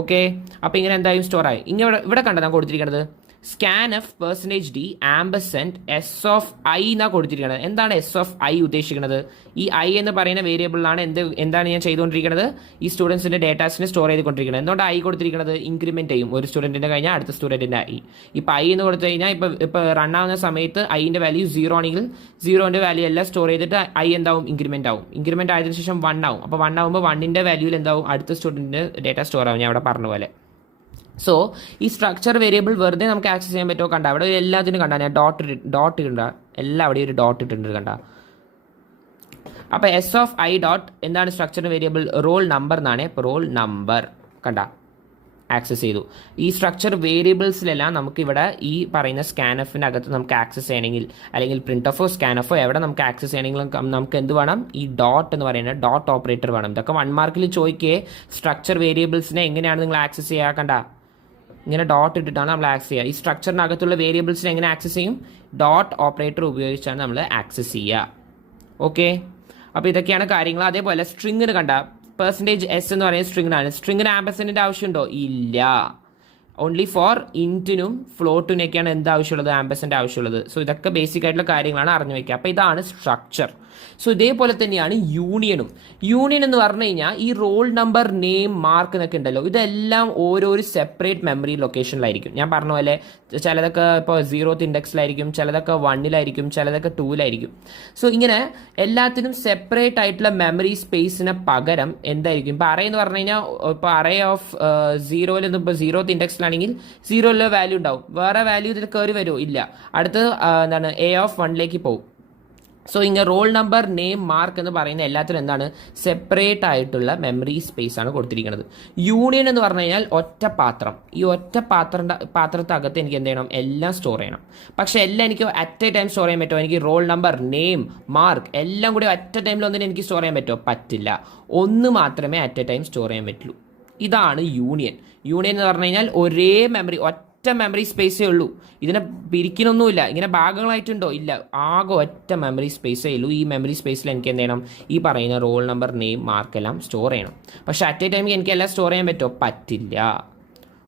Okay, അപ്പോൾ ഇങ്ങനെ എന്തായാലും സ്റ്റോർ ആയി. ഇവിടെ കണ്ടതാണ് കൊടുത്തിരിക്കുന്നത് സ്കാൻഎഫ് %d ആംബസെന്റ് എസ് ഓഫ് ഐ എന്നാണ് കൊടുത്തിരിക്കുന്നത്. എന്താണ് എസ് ഓഫ് ഐ ഉദ്ദേശിക്കുന്നത്? ഈ ഐ എന്ന് പറയുന്ന വേരിയബിളിലാണ് എന്താണ് ഞാൻ ചെയ്തുകൊണ്ടിരിക്കുന്നത്? ഈ സ്റ്റുഡൻസിന്റെ ഡേറ്റാസിനെ സ്റ്റോർ ചെയ്തുകൊണ്ടിരിക്കുന്നത്. എന്തുകൊണ്ട് ഐ കൊടുത്തിരിക്കുന്നത്? ഇൻക്രിമെന്റ് ചെയ്യും, ഒരു സ്റ്റുഡന്റിന്റെ കഴിഞ്ഞാൽ അടുത്ത സ്റ്റുഡന്റിന്റെ ഐ. ഇപ്പം ഐ എന്ന് കൊടുത്തു കഴിഞ്ഞാൽ ഇപ്പോൾ റൺ ആവുന്ന സമയത്ത് ഐന്റെ വാല്യൂ 0 ആണെങ്കിൽ 0ന്റെ വാല്യൂ എല്ലാം സ്റ്റോർ ചെയ്തിട്ട് ഐ എന്താവും? ഇൻക്രിമെന്റ് ആവും. ഇൻക്രിമെന്റ് ആയതിനു ശേഷം 1 ആവും. അപ്പോൾ 1 ആവുമ്പോൾ 1ന്റെ വാല്യൂയിൽ എന്താവും? അടുത്ത സ്റ്റുഡന്റിന്റെ ഡേറ്റ സ്റ്റോർ ആവും, ഞാൻ അവിടെ പറഞ്ഞ പോലെ. സോ ഈ സ്ട്രക്ചർ വേരിയബിൾ വെറുതെ നമുക്ക് ആക്സസ് ചെയ്യാൻ പറ്റുമോ? കണ്ട അവിടെ എല്ലാത്തിനും കണ്ട ഞാൻ ഡോട്ട് ഇടണ്ട, എല്ലാം അവിടെ ഒരു ഡോട്ട് ഇട്ടിട്ടുണ്ട് കണ്ട. അപ്പോൾ എസ് ഓഫ് ഐ ഡോട്ട് എന്താണ് സ്ട്രക്ചർ വേരിയബിൾ? റോൾ നമ്പർ എന്നാണ്. ഇപ്പോൾ റോൾ നമ്പർ കണ്ട ആക്സസ് ചെയ്തു. ഈ സ്ട്രക്ചർ വേരിയബിൾസിലെല്ലാം നമുക്ക് ഇവിടെ ഈ പറയുന്ന സ്കാൻഎഫിൻ്റെ അകത്ത് നമുക്ക് ആക്സസ് ചെയ്യണമെങ്കിൽ, അല്ലെങ്കിൽ പ്രിന്റ് ഓഫോ സ്കാൻഎഫോ എവിടെ നമുക്ക് ആക്സസ് ചെയ്യണമെങ്കിൽ നമുക്ക് എന്ത് വേണം? ഈ ഡോട്ട് എന്ന് പറയുന്ന ഡോട്ട് ഓപ്പറേറ്റർ വേണം. ഇതൊക്കെ 1 മാർക്കിൽ ചോദിക്കേ സ്ട്രക്ചർ വേരിയബിൾസിനെ എങ്ങനെയാണ് നിങ്ങൾ ആക്സസ് ചെയ്യുക? കണ്ട ഇങ്ങനെ ഡോട്ട് ഇട്ടിട്ടാണ് നമ്മൾ ആക്സസ് ചെയ്യുക. ഈ സ്ട്രക്ചറിനകത്തുള്ള വേരിയബിൾസിനെ എങ്ങനെ ആക്സസ് ചെയ്യും? ഡോട്ട് ഓപ്പറേറ്റർ ഉപയോഗിച്ചാണ് നമ്മൾ ആക്സസ് ചെയ്യുക. ഓക്കെ, അപ്പോൾ ഇതൊക്കെയാണ് കാര്യങ്ങൾ. അതേപോലെ സ്ട്രിങ്ങിന് കണ്ട %s എന്ന് പറയുന്ന സ്ട്രിങ്ങിനാണ്. സ്ട്രിങ്ങിന് ആംബസെന്റിന്റെ ആവശ്യമുണ്ടോ? ഇല്ല. ഓൺലി ഫോർ ഇൻറ്റിനും ഫ്ലോട്ടിനൊക്കെയാണ് എന്ത് ആവശ്യമുള്ളത്? ആംബസെന്റ് ആവശ്യമുള്ളത്. സോ ഇതൊക്കെ ബേസിക് ആയിട്ടുള്ള കാര്യങ്ങളാണ് അറിഞ്ഞു വയ്ക്കുക. അപ്പോൾ ഇതാണ് സ്ട്രക്ചർ. സോ ഇതേപോലെ തന്നെയാണ് യൂണിയനും. യൂണിയൻ എന്ന് പറഞ്ഞു കഴിഞ്ഞാൽ ഈ റോൾ നമ്പർ, നെയിം, മാർക്ക് എന്നൊക്കെ ഉണ്ടല്ലോ, ഇതെല്ലാം ഓരോരു സെപ്പറേറ്റ് മെമ്മറി ലൊക്കേഷനിലായിരിക്കും. ഞാൻ പറഞ്ഞ പോലെ ചിലതൊക്കെ ഇപ്പോൾ 0th ഇൻഡെക്സിലായിരിക്കും, ചിലതൊക്കെ 1ലായിരിക്കും, ചിലതൊക്കെ 2ലായിരിക്കും. സോ ഇങ്ങനെ എല്ലാത്തിനും സെപ്പറേറ്റ് ആയിട്ടുള്ള മെമ്മറി സ്പേസിന് പകരം എന്തായിരിക്കും? ഇപ്പോൾ അറേ എന്ന് പറഞ്ഞു കഴിഞ്ഞാൽ ഇപ്പോൾ അറേ ഓഫ് 0ൽ ഇപ്പോൾ 0th ഇൻഡെക്സിലാണെങ്കിൽ 0ലെ വാല്യൂ ഉണ്ടാവും. വേറെ വാല്യൂ ഇതിൽ കയറി വരുമോ? ഇല്ല. അടുത്ത് എന്താണ്? A of 1ലേക്ക് പോകും. സോ ഇങ്ങനെ റോൾ നമ്പർ, നെയിം, മാർക്ക് എന്ന് പറയുന്ന എല്ലാത്തിനും എന്താണ്? സെപ്പറേറ്റ് ആയിട്ടുള്ള മെമ്മറി സ്പേസ് ആണ് കൊടുത്തിരിക്കുന്നത്. യൂണിയൻ എന്ന് പറഞ്ഞു കഴിഞ്ഞാൽ ഒറ്റ പാത്രം. ഈ ഒറ്റ പാത്രത്തിനകത്ത് എനിക്ക് എന്ത് ചെയ്യണം? എല്ലാം സ്റ്റോർ ചെയ്യണം. പക്ഷെ എല്ലാം എനിക്ക് അറ്റ് എ ടൈം സ്റ്റോർ ചെയ്യാൻ പറ്റുമോ? എനിക്ക് റോൾ നമ്പർ, നെയിം, മാർക്ക് എല്ലാം കൂടി അറ്റ് എ ടൈമിൽ ഒന്നിനും എനിക്ക് സ്റ്റോർ ചെയ്യാൻ പറ്റുമോ? പറ്റില്ല. ഒന്ന് മാത്രമേ അറ്റ് എ ടൈം സ്റ്റോർ ചെയ്യാൻ പറ്റുള്ളൂ. ഇതാണ് യൂണിയൻ. യൂണിയൻ എന്ന് പറഞ്ഞു കഴിഞ്ഞാൽ ഒരേ മെമ്മറി, ഒറ്റ മെമ്മറി സ്പേസേ ഉള്ളൂ. ഇതിനെ പിരിക്കണമൊന്നുമില്ല. ഇങ്ങനെ ഭാഗങ്ങളായിട്ടുണ്ടോ? ഇല്ല. ആകെ ഒറ്റ മെമ്മറി സ്പേസേ ഉള്ളൂ. ഈ മെമ്മറി സ്പേസിൽ എനിക്ക് എന്ത് ചെയ്യണം? ഈ പറയുന്ന റോൾ നമ്പർ, നെയിം, മാർക്ക് എല്ലാം സ്റ്റോർ ചെയ്യണം. പക്ഷെ അറ്റ് എ ടൈമിൽ എനിക്ക് എല്ലാം സ്റ്റോർ ചെയ്യാൻ പറ്റുമോ? പറ്റില്ല.